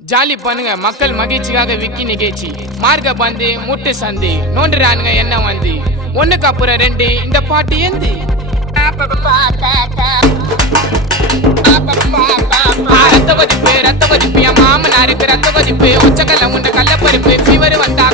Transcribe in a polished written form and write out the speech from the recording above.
jolly பண்ணுங்க மக்கள் மகிழ்ச்சிக்காக விக்கி நிகழ்ச்சி மார்க்க பந்து முட்டு சந்து நோண்டுறானுங்க என்ன வந்து ஒண்ணுக்கு அப்புறம் ரெண்டு இந்த பாட்டு எந்து ரத்த வதிப்பு என் மாமனாருக்கு ரத்த வதிப்பு உச்சக்கல்ல உண்ட கள்ளப்பருப்பு ஃபீவர் வந்தா